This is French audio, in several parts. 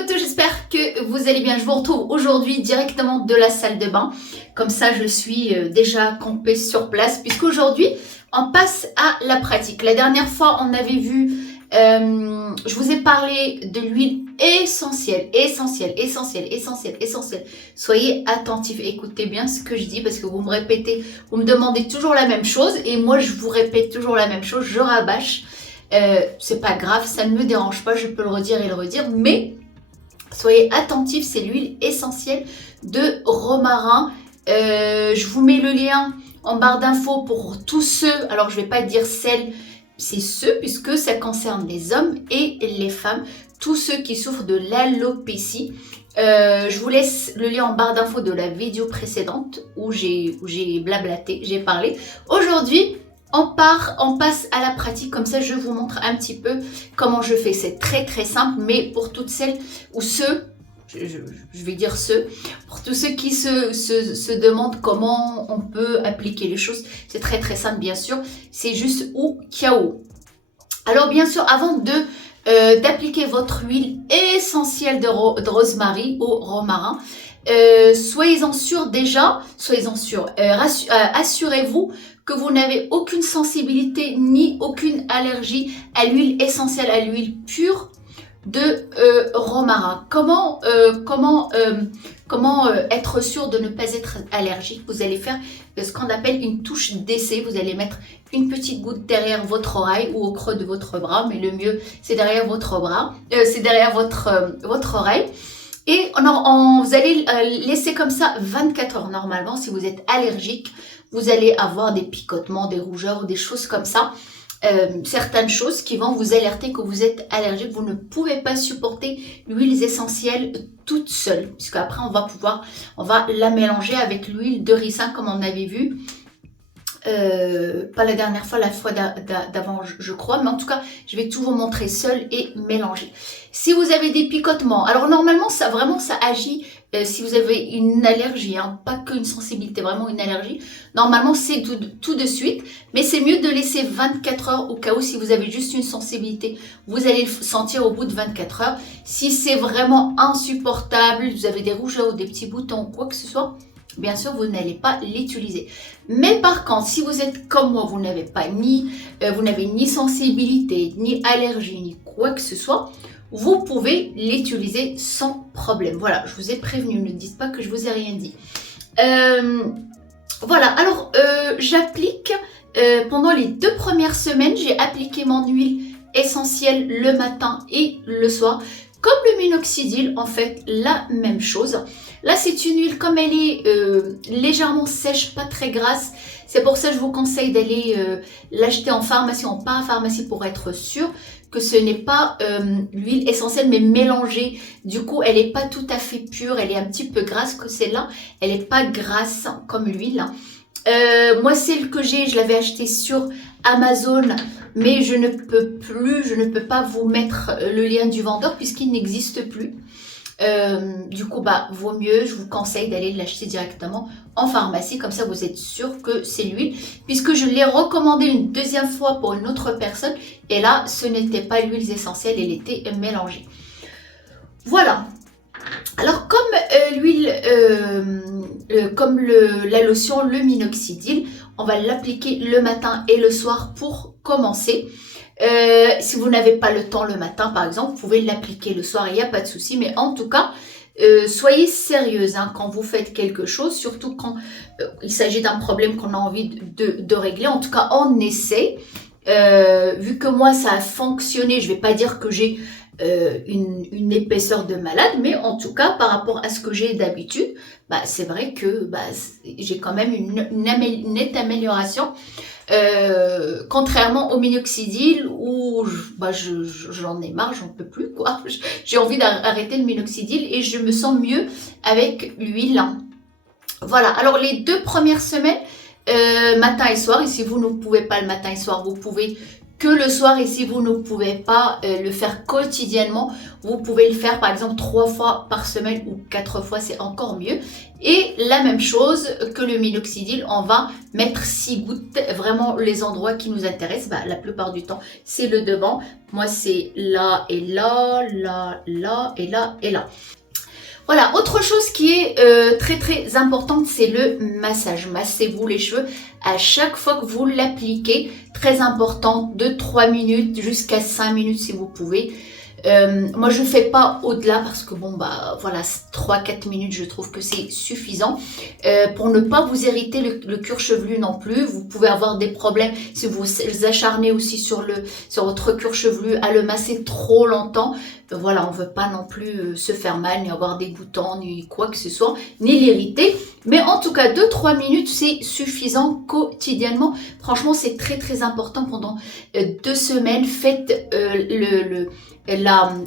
à tous, j'espère que vous allez bien. Je vous retrouve aujourd'hui directement de la salle de bain. Comme ça, je suis déjà campée sur place puisqu'aujourd'hui, on passe à la pratique. La dernière fois, on avait vu, je vous ai parlé de l'huile essentielle. Soyez attentifs, écoutez bien ce que je dis parce que vous me répétez, vous me demandez toujours la même chose et moi, je vous répète toujours la même chose, je rabâche. C'est pas grave, ça ne me dérange pas, je peux le redire et le redire, mais soyez attentifs, c'est l'huile essentielle de romarin. Je vous mets le lien en barre d'infos pour tous ceux, alors je vais pas dire celles, c'est ceux puisque ça concerne les hommes et les femmes, tous ceux qui souffrent de l'alopécie. Je vous laisse le lien en barre d'infos de la vidéo précédente où j'ai blablaté, j'ai parlé. Aujourd'hui, on passe à la pratique, comme ça je vous montre un petit peu comment je fais. C'est très très simple, mais pour toutes celles ou ceux, je vais dire ceux, pour tous ceux qui se demandent comment on peut appliquer les choses, c'est très très simple bien sûr, c'est juste au cas où. Alors bien sûr, avant d'appliquer votre huile essentielle de rosemary au romarin, soyez-en sûrs déjà, assurez-vous que vous n'avez aucune sensibilité ni aucune allergie à l'huile essentielle, à l'huile pure de romarin. Comment être sûr de ne pas être allergique? Vous allez faire ce qu'on appelle une touche d'essai. Vous allez mettre une petite goutte derrière votre oreille ou au creux de votre bras, mais le mieux c'est derrière votre bras, c'est derrière votre oreille. Et vous allez laisser comme ça 24 heures. Normalement, si vous êtes allergique, vous allez avoir des picotements, des rougeurs ou des choses comme ça. Certaines choses qui vont vous alerter que vous êtes allergique. Vous ne pouvez pas supporter l'huile essentielle toute seule. Puisque après, on va la mélanger avec l'huile de ricin comme on avait vu. Pas la dernière fois, la fois d'avant je crois, mais en tout cas je vais tout vous montrer seul et mélanger. Si vous avez des picotements, alors normalement ça agit si vous avez une allergie, hein, pas qu'une sensibilité, vraiment une allergie, normalement c'est tout de suite, mais c'est mieux de laisser 24 heures au cas où. Si vous avez juste une sensibilité, vous allez le sentir au bout de 24 heures. Si c'est vraiment insupportable, vous avez des rougeurs ou des petits boutons ou quoi que ce soit, bien sûr, vous n'allez pas l'utiliser. Mais par contre, si vous êtes comme moi, vous n'avez ni sensibilité, ni allergie, ni quoi que ce soit, vous pouvez l'utiliser sans problème. Voilà, je vous ai prévenu, ne dites pas que je vous ai rien dit. Voilà, alors j'applique, pendant les 2 premières semaines, j'ai appliqué mon huile essentielle le matin et le soir. Comme le minoxidil, en fait, la même chose. Là, c'est une huile, comme elle est légèrement sèche, pas très grasse. C'est pour ça que je vous conseille d'aller l'acheter en pharmacie, en parapharmacie, pour être sûr que ce n'est pas l'huile essentielle, mais mélangée. Du coup, elle n'est pas tout à fait pure, elle est un petit peu grasse que celle-là. Elle n'est pas grasse comme l'huile. Moi, celle que j'ai, je l'avais achetée sur Amazon, mais je ne peux pas vous mettre le lien du vendeur puisqu'il n'existe plus. Du coup, vaut mieux, je vous conseille d'aller l'acheter directement en pharmacie, comme ça vous êtes sûr que c'est l'huile, puisque je l'ai recommandé une deuxième fois pour une autre personne, et là, ce n'était pas l'huile essentielle, elle était mélangée. Voilà. Alors, comme la lotion, le minoxidil, on va l'appliquer le matin et le soir pour commencer. Si vous n'avez pas le temps le matin, par exemple, vous pouvez l'appliquer le soir, il n'y a pas de souci. Mais en tout cas, soyez sérieuse hein, quand vous faites quelque chose, surtout quand il s'agit d'un problème qu'on a envie de régler. En tout cas, on essaie. Vu que moi, ça a fonctionné, je ne vais pas dire que j'ai une épaisseur de malade, mais en tout cas, par rapport à ce que j'ai d'habitude, c'est vrai que j'ai quand même une nette amélioration. Contrairement au minoxidil où j'en ai marre, j'en peux plus quoi. J'ai envie d'arrêter le minoxidil et je me sens mieux avec l'huile. Voilà, alors les 2 premières semaines, matin et soir, et si vous ne pouvez pas le matin et soir, vous pouvez que le soir. Et si vous ne pouvez pas le faire quotidiennement, vous pouvez le faire par exemple 3 fois par semaine ou 4 fois, c'est encore mieux. Et la même chose que le minoxidil, on va mettre 6 gouttes, vraiment les endroits qui nous intéressent. Bah, la plupart du temps, c'est le devant. Moi, c'est là et là, là, là et là et là. Voilà, autre chose qui est très très importante, c'est le massage. Massez-vous les cheveux à chaque fois que vous l'appliquez. Très important, de 3 minutes jusqu'à 5 minutes si vous pouvez. Moi je ne fais pas au-delà parce que bon bah voilà, 3-4 minutes je trouve que c'est suffisant pour ne pas vous irriter le cuir chevelu non plus. Vous pouvez avoir des problèmes si vous vous acharnez aussi sur votre cuir chevelu à le masser trop longtemps. Voilà, on ne veut pas non plus se faire mal, ni avoir des boutons, ni quoi que ce soit, ni l'irriter. Mais en tout cas, 2-3 minutes, c'est suffisant quotidiennement. Franchement, c'est très très important pendant 2 semaines. Faites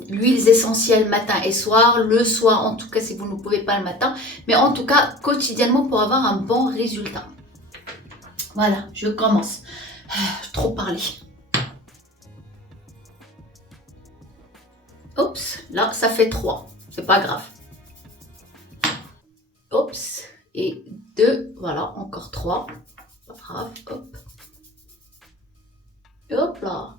l'huile essentielle matin et soir, le soir en tout cas si vous ne pouvez pas le matin, mais en tout cas quotidiennement pour avoir un bon résultat. Voilà, je commence. Trop parlé. Oups, là ça fait 3, c'est pas grave. Oups, et 2, voilà, encore 3. Pas grave, hop. Hop là.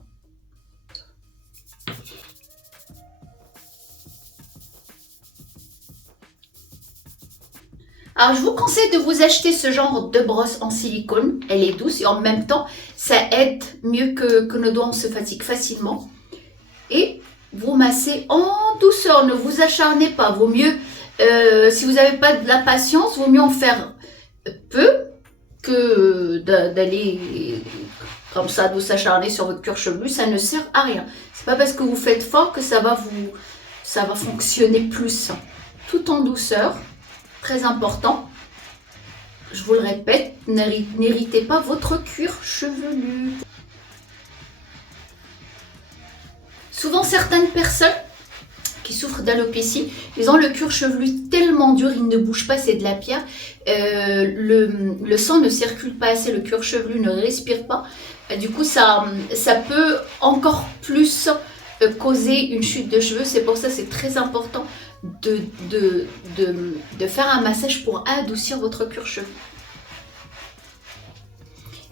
Alors, je vous conseille de vous acheter ce genre de brosse en silicone. Elle est douce et en même temps, ça aide mieux que nos doigts, on se fatigue facilement. Et vous massez en douceur, ne vous acharnez pas. Vaut mieux, si vous n'avez pas de la patience, vaut mieux en faire peu que d'aller comme ça, de s'acharner sur votre cuir chevelu. Ça ne sert à rien. C'est pas parce que vous faites fort que ça va fonctionner plus. Tout en douceur. Très important, je vous le répète, n'irritez pas votre cuir chevelu. Souvent, certaines personnes qui souffrent d'alopécie, ils ont le cuir chevelu tellement dur, il ne bouge pas, c'est de la pierre. Le sang ne circule pas assez, le cuir chevelu ne respire pas. Du coup, ça peut encore plus causer une chute de cheveux. C'est pour ça que c'est très important de faire un massage pour adoucir votre cuir chevelu.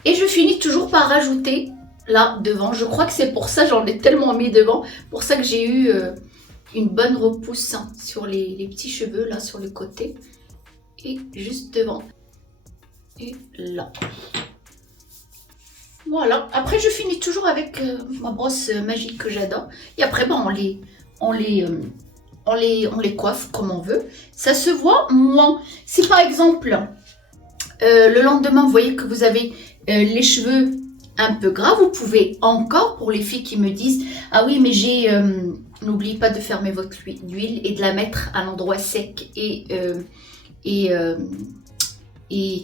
Et je finis toujours par rajouter là devant. Je crois que c'est pour ça, j'en ai tellement mis devant, pour ça que j'ai eu une bonne repousse sur les petits cheveux là sur le côté et juste devant et là. Voilà, après je finis toujours avec ma brosse magique que j'adore et après on les coiffe comme on veut. Ça se voit moins. Si par exemple, le lendemain, vous voyez que vous avez les cheveux un peu gras, vous pouvez encore, pour les filles qui me disent « Ah oui, mais n'oubliez pas de fermer votre huile et de la mettre à l'endroit sec et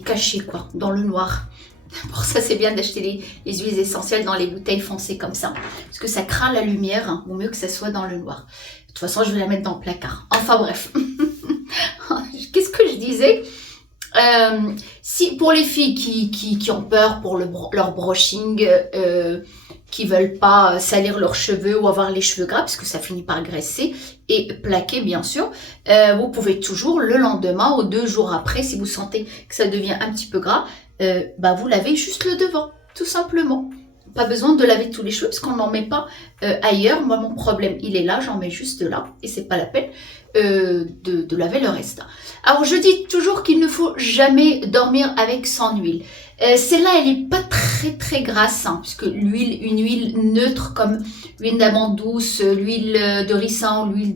caché, quoi, dans le noir. » Pour ça, c'est bien d'acheter les huiles essentielles dans les bouteilles foncées comme ça. Parce que ça craint la lumière, hein, vaut mieux que ça soit dans le noir. De toute façon, je vais la mettre dans le placard. Enfin bref. Qu'est-ce que je disais? Si pour les filles qui ont peur pour leur brushing, qui veulent pas salir leurs cheveux ou avoir les cheveux gras, parce que ça finit par graisser et plaquer bien sûr, vous pouvez toujours le lendemain ou 2 jours après, si vous sentez que ça devient un petit peu gras, vous lavez juste le devant, tout simplement. Pas besoin de laver tous les cheveux parce qu'on n'en met pas ailleurs. Moi, mon problème, il est là, j'en mets juste là et c'est pas la peine de laver le reste. Alors, je dis toujours qu'il ne faut jamais dormir avec son huile. Celle-là, elle n'est pas très grasse, hein, puisque une huile neutre comme l'huile d'amande douce, l'huile de ricin, l'huile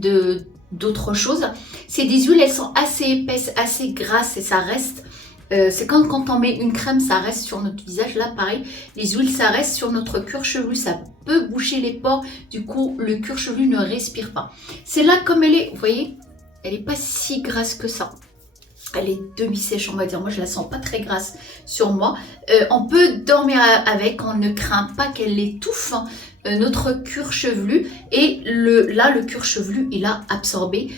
d'autres choses, c'est des huiles, elles sont assez épaisses, assez grasses et ça reste. C'est quand on met une crème, ça reste sur notre visage. Là, pareil, les huiles, ça reste sur notre cuir chevelu. Ça peut boucher les pores. Du coup, le cuir chevelu ne respire pas. C'est là comme elle est, vous voyez, elle n'est pas si grasse que ça. Elle est demi-sèche, on va dire. Moi, je la sens pas très grasse sur moi. On peut dormir avec. On ne craint pas qu'elle étouffe notre cuir chevelu. Et là, le cuir chevelu, il a absorbé.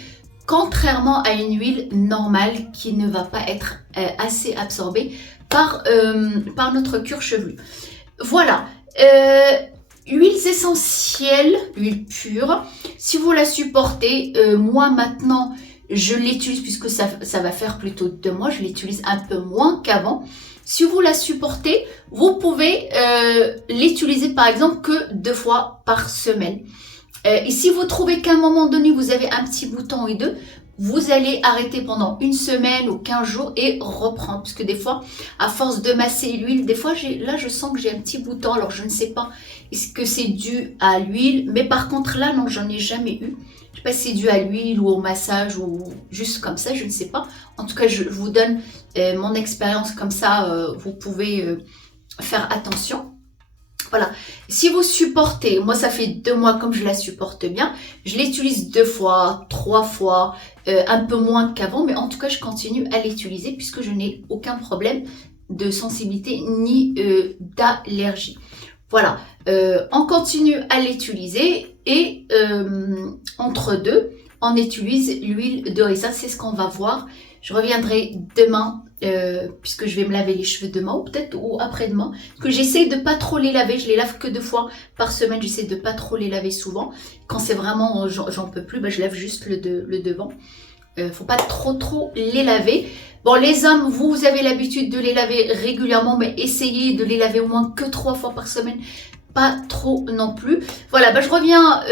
Contrairement à une huile normale qui ne va pas être assez absorbée par notre cuir chevelu. Voilà. Huiles essentielles, huile pure, si vous la supportez, moi maintenant je l'utilise puisque ça va faire plutôt 2 mois, je l'utilise un peu moins qu'avant. Si vous la supportez, vous pouvez l'utiliser par exemple que 2 fois par semaine. Et si vous trouvez qu'à un moment donné vous avez un petit bouton et deux, vous allez arrêter pendant 1 semaine ou 15 jours et reprendre. Parce que des fois, à force de masser l'huile, des fois, là, je sens que j'ai un petit bouton. Alors, je ne sais pas est-ce que c'est dû à l'huile. Mais par contre, là, non, j'en ai jamais eu. Je ne sais pas si c'est dû à l'huile ou au massage ou juste comme ça, je ne sais pas. En tout cas, je vous donne mon expérience comme ça. Vous pouvez faire attention. Voilà, si vous supportez, moi ça fait 2 mois comme je la supporte bien, je l'utilise 2 fois, 3 fois, un peu moins qu'avant, mais en tout cas je continue à l'utiliser puisque je n'ai aucun problème de sensibilité ni d'allergie. Voilà, on continue à l'utiliser et entre deux, on utilise l'huile de ricin, c'est ce qu'on va voir. Je reviendrai demain puisque je vais me laver les cheveux demain ou peut-être ou après-demain, que j'essaie de pas trop les laver, je les lave que 2 fois par semaine, j'essaie de pas trop les laver souvent. Quand c'est vraiment j'en peux plus, je lave juste le devant. Faut pas trop les laver. Bon, les hommes, vous avez l'habitude de les laver régulièrement, mais essayez de les laver au moins que 3 fois par semaine, pas trop non plus. Voilà, je reviens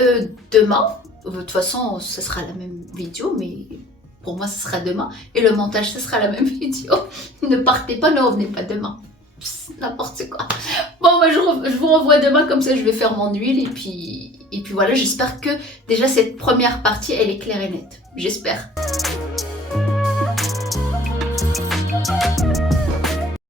demain. De toute façon, ce sera la même vidéo, mais pour moi, ce sera demain. Et le montage, ce sera la même vidéo. Ne partez pas, ne revenez pas demain. N'importe quoi. Bon, je vous revois demain, comme ça, je vais faire mon huile. Et puis voilà, j'espère que déjà, cette première partie, elle est claire et nette. J'espère.